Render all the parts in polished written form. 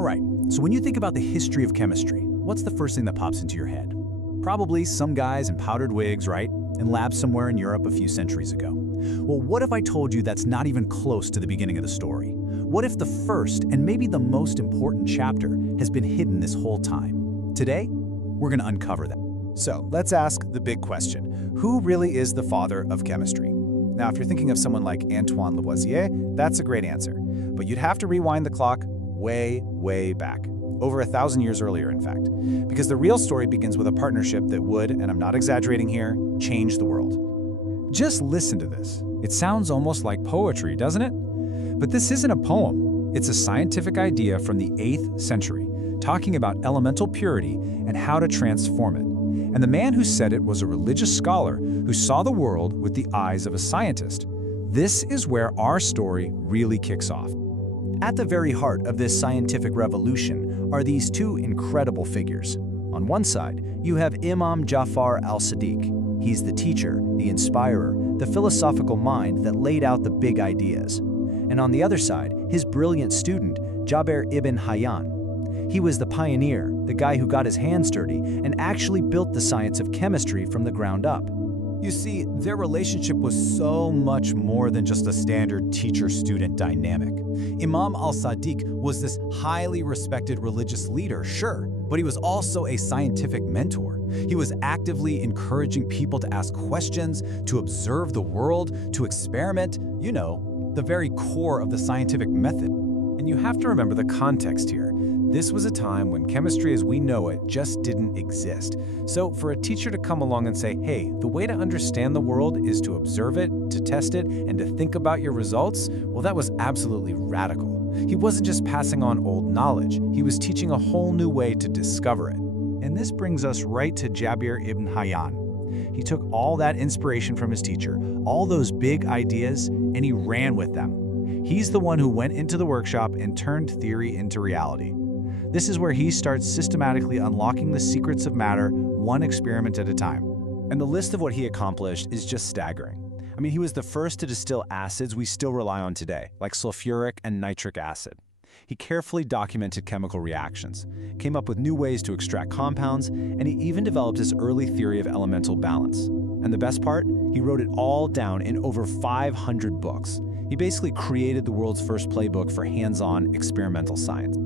All right, so when you think about the history of chemistry, what's the first thing that pops into your head? Probably some guys in powdered wigs, right? In labs somewhere in Europe a few centuries ago. Well, what if I told you that's not even close to the beginning of the story? What if the first and maybe the most important chapter has been hidden this whole time? Today, we're going to uncover that. So let's ask the big question. Who really is the father of chemistry? Now, if you're thinking of someone like Antoine Lavoisier, that's a great answer. But you'd have to rewind the clock way, way back. Over 1,000 years earlier, in fact. Because the real story begins with a partnership that would, and I'm not exaggerating here, change the world. Just listen to this. It sounds almost like poetry, doesn't it? But this isn't a poem. It's a scientific idea from the 8th century, talking about elemental purity and how to transform it. And the man who said it was a religious scholar who saw the world with the eyes of a scientist. This is where our story really kicks off. At the very heart of this scientific revolution are these two incredible figures. On one side, you have Imam Jafar al-Sadiq. He's the teacher, the inspirer, the philosophical mind that laid out the big ideas. And on the other side, his brilliant student, Jabir ibn Hayyan. He was the pioneer, the guy who got his hands dirty and actually built the science of chemistry from the ground up. You see, their relationship was so much more than just a standard teacher-student dynamic. Imam al-Sadiq was this highly respected religious leader, sure, but he was also a scientific mentor. He was actively encouraging people to ask questions, to observe the world, to experiment, you know, the very core of the scientific method. And you have to remember the context here. This was a time when chemistry as we know it just didn't exist. So for a teacher to come along and say, hey, the way to understand the world is to observe it, to test it, and to think about your results, well, that was absolutely radical. He wasn't just passing on old knowledge, he was teaching a whole new way to discover it. And this brings us right to Jabir ibn Hayyan. He took all that inspiration from his teacher, all those big ideas, and he ran with them. He's the one who went into the workshop and turned theory into reality. This is where he starts systematically unlocking the secrets of matter, one experiment at a time. And the list of what he accomplished is just staggering. I mean, he was the first to distill acids we still rely on today, like sulfuric and nitric acid. He carefully documented chemical reactions, came up with new ways to extract compounds, and he even developed his early theory of elemental balance. And the best part? He wrote it all down in over 500 books. He basically created the world's first playbook for hands-on experimental science.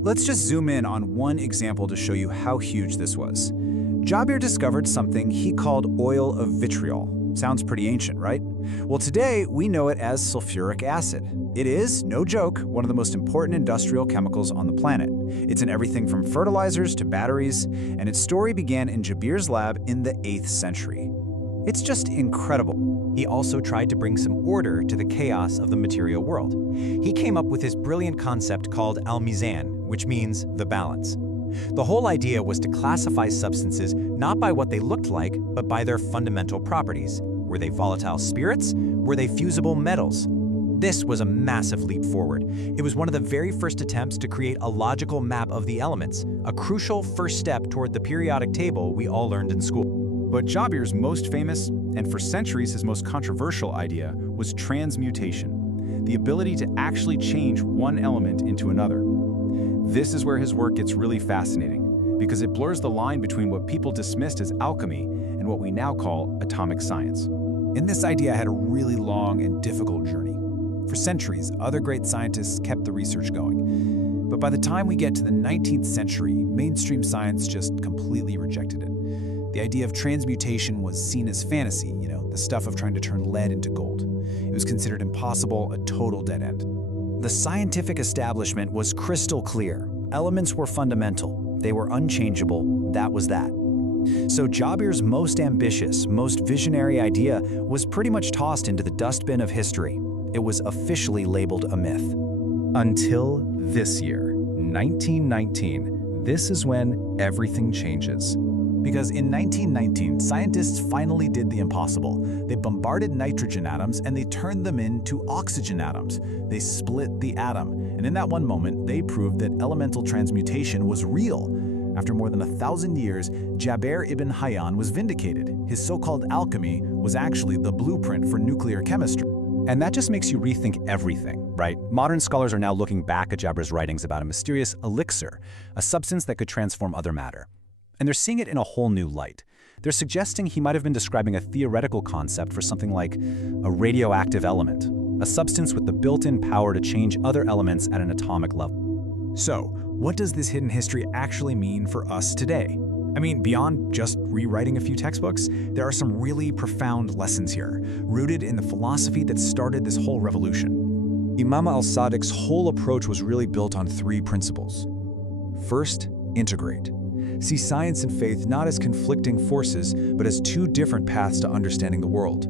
Let's just zoom in on one example to show you how huge this was. Jabir discovered something he called oil of vitriol. Sounds pretty ancient, right? Well, today we know it as sulfuric acid. It is, no joke, one of the most important industrial chemicals on the planet. It's in everything from fertilizers to batteries, and its story began in Jabir's lab in the 8th century. It's just incredible. He also tried to bring some order to the chaos of the material world. He came up with his brilliant concept called al-mizan, which means the balance. The whole idea was to classify substances not by what they looked like, but by their fundamental properties. Were they volatile spirits? Were they fusible metals? This was a massive leap forward. It was one of the very first attempts to create a logical map of the elements, a crucial first step toward the periodic table we all learned in school. But Jabir's most famous, and for centuries his most controversial idea, was transmutation, the ability to actually change one element into another. This is where his work gets really fascinating, because it blurs the line between what people dismissed as alchemy and what we now call atomic science. And this idea had a really long and difficult journey. For centuries, other great scientists kept the research going. But by the time we get to the 19th century, mainstream science just completely rejected it. The idea of transmutation was seen as fantasy, the stuff of trying to turn lead into gold. It was considered impossible, a total dead end. The scientific establishment was crystal clear. Elements were fundamental. They were unchangeable. That was that. So Jabir's most ambitious, most visionary idea was pretty much tossed into the dustbin of history. It was officially labeled a myth. Until this year, 1919, this is when everything changes. Because in 1919, scientists finally did the impossible. They bombarded nitrogen atoms and they turned them into oxygen atoms. They split the atom, and in that one moment, they proved that elemental transmutation was real. After more than 1,000 years, Jabir ibn Hayyan was vindicated. His so-called alchemy was actually the blueprint for nuclear chemistry. And that just makes you rethink everything, right? Modern scholars are now looking back at Jabr's writings about a mysterious elixir, a substance that could transform other matter. And they're seeing it in a whole new light. They're suggesting he might have been describing a theoretical concept for something like a radioactive element, a substance with the built-in power to change other elements at an atomic level. So, what does this hidden history actually mean for us today? I mean, beyond just rewriting a few textbooks, there are some really profound lessons here, rooted in the philosophy that started this whole revolution. Imam al-Sadiq's whole approach was really built on 3 principles. First, integrate. See science and faith not as conflicting forces, but as 2 different paths to understanding the world.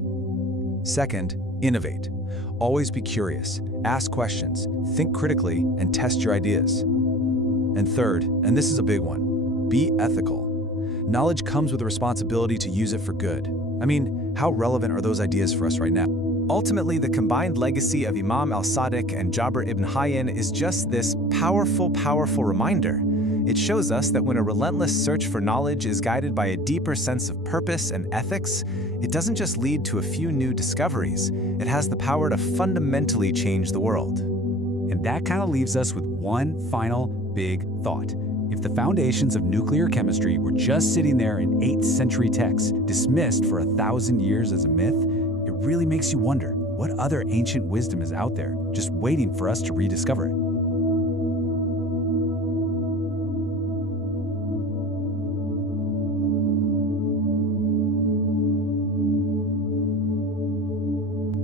Second, innovate. Always be curious, ask questions, think critically, and test your ideas. And third, and this is a big one, be ethical. Knowledge comes with a responsibility to use it for good. I mean, how relevant are those ideas for us right now? Ultimately, the combined legacy of Imam al-Sadiq and Jabr ibn Hayyan is just this powerful, powerful reminder. It shows us that when a relentless search for knowledge is guided by a deeper sense of purpose and ethics, it doesn't just lead to a few new discoveries. It has the power to fundamentally change the world. And that kind of leaves us with one final big thought. If the foundations of nuclear chemistry were just sitting there in 8th century texts, dismissed for 1,000 years as a myth, it really makes you wonder what other ancient wisdom is out there just waiting for us to rediscover it.